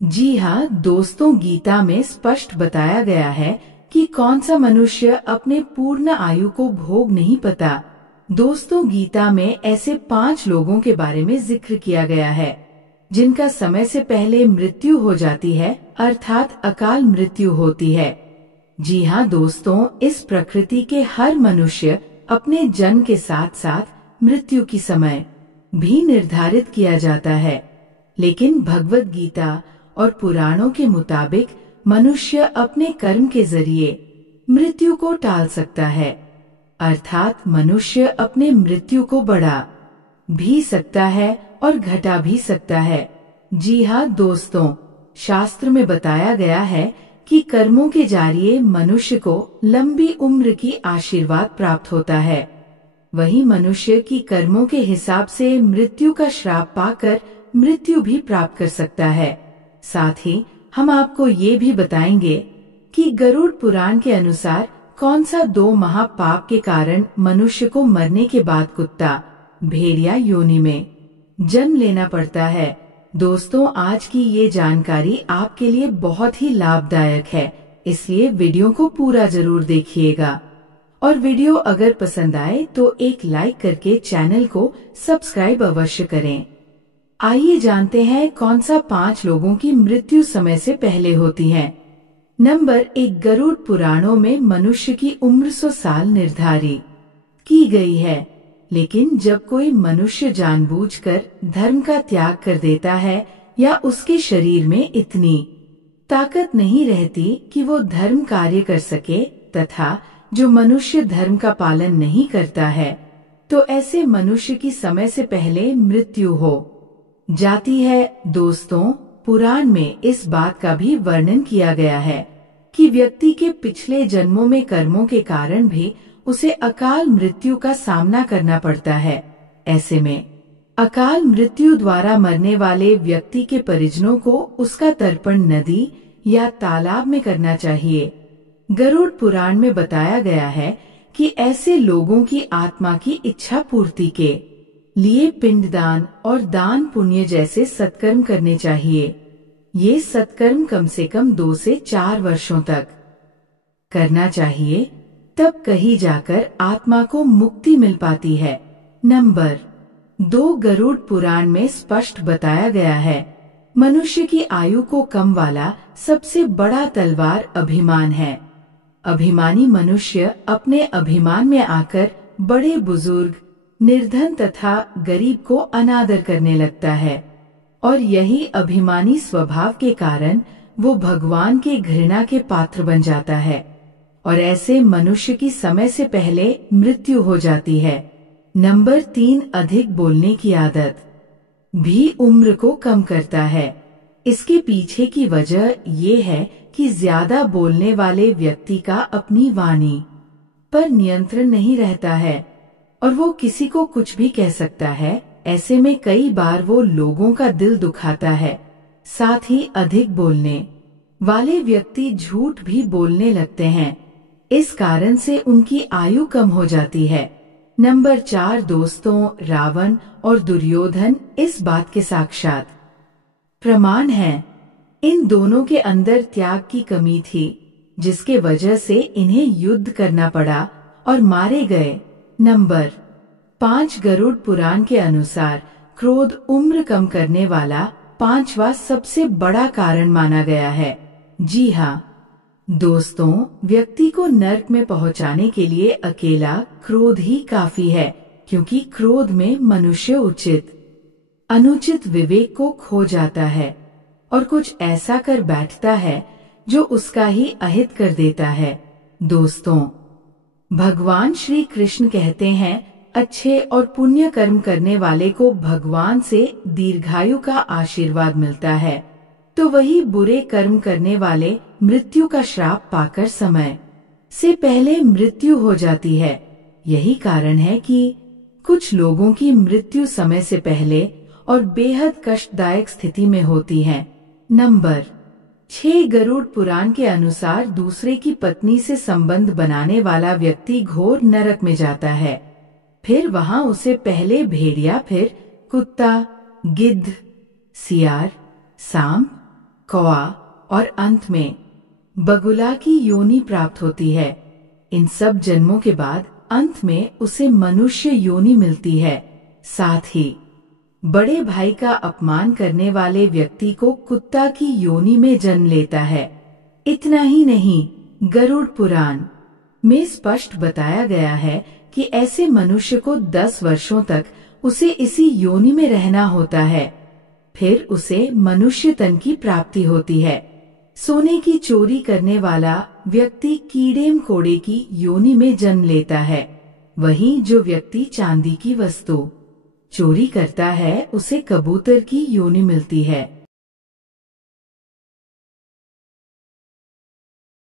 जी हाँ दोस्तों, गीता में स्पष्ट बताया गया है कि कौन सा मनुष्य अपने पूर्ण आयु को भोग नहीं पाता। दोस्तों, गीता में ऐसे 5 लोगों के बारे में जिक्र किया गया है जिनका समय से पहले मृत्यु हो जाती है, अर्थात अकाल मृत्यु होती है। जी हाँ दोस्तों, इस प्रकृति के हर मनुष्य अपने जन्म के साथ साथ मृत्यु की समय भी निर्धारित किया जाता है, लेकिन भगवत गीता और पुराणों के मुताबिक मनुष्य अपने कर्म के जरिए मृत्यु को टाल सकता है, अर्थात मनुष्य अपने मृत्यु को बढ़ा भी सकता है और घटा भी सकता है। जी हाँ दोस्तों, शास्त्र में बताया गया है कि कर्मों के जरिए मनुष्य को लंबी उम्र की आशीर्वाद प्राप्त होता है। वही मनुष्य की कर्मों के हिसाब से मृत्यु का श्राप पाकर मृत्यु भी प्राप्त कर सकता है। साथ ही हम आपको ये भी बताएंगे कि गरुड़ पुराण के अनुसार कौन सा 2 महापाप के कारण मनुष्य को मरने के बाद कुत्ता, भेड़िया योनि में जन्म लेना पड़ता है। दोस्तों, आज की ये जानकारी आपके लिए बहुत ही लाभदायक है, इसलिए वीडियो को पूरा जरूर देखिएगा। और वीडियो अगर पसंद आए तो एक लाइक करके चैनल को सब्सक्राइब अवश्य करें। आइए जानते हैं कौन सा 5 लोगों की मृत्यु समय से पहले होती है। नंबर 1, गरुड़ पुराणों में मनुष्य की उम्र 100 साल निर्धारित की गई है, लेकिन जब कोई मनुष्य जानबूझकर धर्म का त्याग कर देता है या उसके शरीर में इतनी ताकत नहीं रहती कि वो धर्म कार्य कर सके, तथा जो मनुष्य धर्म का पालन नहीं करता है, तो ऐसे मनुष्य की समय से पहले मृत्यु हो जाती है। दोस्तों, पुराण में इस बात का भी वर्णन किया गया है कि व्यक्ति के पिछले जन्मों में कर्मों के कारण भी उसे अकाल मृत्यु का सामना करना पड़ता है। ऐसे में अकाल मृत्यु द्वारा मरने वाले व्यक्ति के परिजनों को उसका तर्पण नदी या तालाब में करना चाहिए। गरुड़ पुराण में बताया गया है कि ऐसे लोगों की आत्मा की इच्छा पूर्ति के लिए पिंडदान और दान पुण्य जैसे सत्कर्म करने चाहिए। ये सत्कर्म कम से कम 2 से 4 वर्षों तक करना चाहिए, तब कहीं जाकर आत्मा को मुक्ति मिल पाती है। नंबर 2, गरुड़ पुराण में स्पष्ट बताया गया है मनुष्य की आयु को कम वाला सबसे बड़ा तलवार अभिमान है। अभिमानी मनुष्य अपने अभिमान में आकर बड़े बुजुर्ग, निर्धन तथा गरीब को अनादर करने लगता है, और यही अभिमानी स्वभाव के कारण वो भगवान के घृणा के पात्र बन जाता है, और ऐसे मनुष्य की समय से पहले मृत्यु हो जाती है। नंबर 3, अधिक बोलने की आदत भी उम्र को कम करता है। इसके पीछे की वजह ये है कि ज्यादा बोलने वाले व्यक्ति का अपनी वाणी पर नियंत्रण नहीं रहता है और वो किसी को कुछ भी कह सकता है। ऐसे में कई बार वो लोगों का दिल दुखाता है। साथ ही अधिक बोलने वाले व्यक्ति झूठ भी बोलने लगते हैं, इस कारण से उनकी आयु कम हो जाती है। नंबर 4, दोस्तों, रावण और दुर्योधन इस बात के साक्षात प्रमाण हैं। इन दोनों के अंदर त्याग की कमी थी, जिसके वजह से इन्हें युद्ध करना पड़ा और मारे गए। नंबर 5, गरुड़ पुराण के अनुसार क्रोध उम्र कम करने वाला 5वां सबसे बड़ा कारण माना गया है। जी हाँ दोस्तों, व्यक्ति को नर्क में पहुंचाने के लिए अकेला क्रोध ही काफी है, क्योंकि क्रोध में मनुष्य उचित अनुचित विवेक को खो जाता है और कुछ ऐसा कर बैठता है जो उसका ही अहित कर देता है। दोस्तों, भगवान श्री कृष्ण कहते हैं, अच्छे और पुण्य कर्म करने वाले को भगवान से दीर्घायु का आशीर्वाद मिलता है, तो वही बुरे कर्म करने वाले मृत्यु का श्राप पाकर समय से पहले मृत्यु हो जाती है। यही कारण है कि कुछ लोगों की मृत्यु समय से पहले और बेहद कष्टदायक स्थिति में होती है। नंबर 6, गरुड़ पुराण के अनुसार दूसरे की पत्नी से संबंध बनाने वाला व्यक्ति घोर नरक में जाता है। फिर वहां उसे पहले भेड़िया, फिर कुत्ता, गिद्ध, सियार, सांप, कौआ और अंत में बगुला की योनि प्राप्त होती है। इन सब जन्मों के बाद अंत में उसे मनुष्य योनि मिलती है। साथ ही बड़े भाई का अपमान करने वाले व्यक्ति को कुत्ता की योनि में जन्म लेता है। इतना ही नहीं, गरुड़ पुराण में स्पष्ट बताया गया है कि ऐसे मनुष्य को 10 वर्षों तक उसे इसी योनि में रहना होता है, फिर उसे मनुष्य तन की प्राप्ति होती है। सोने की चोरी करने वाला व्यक्ति कीड़े मकोड़े की योनि में जन्म लेता है, वहीं जो व्यक्ति चांदी की वस्तु चोरी करता है उसे कबूतर की योनि मिलती है।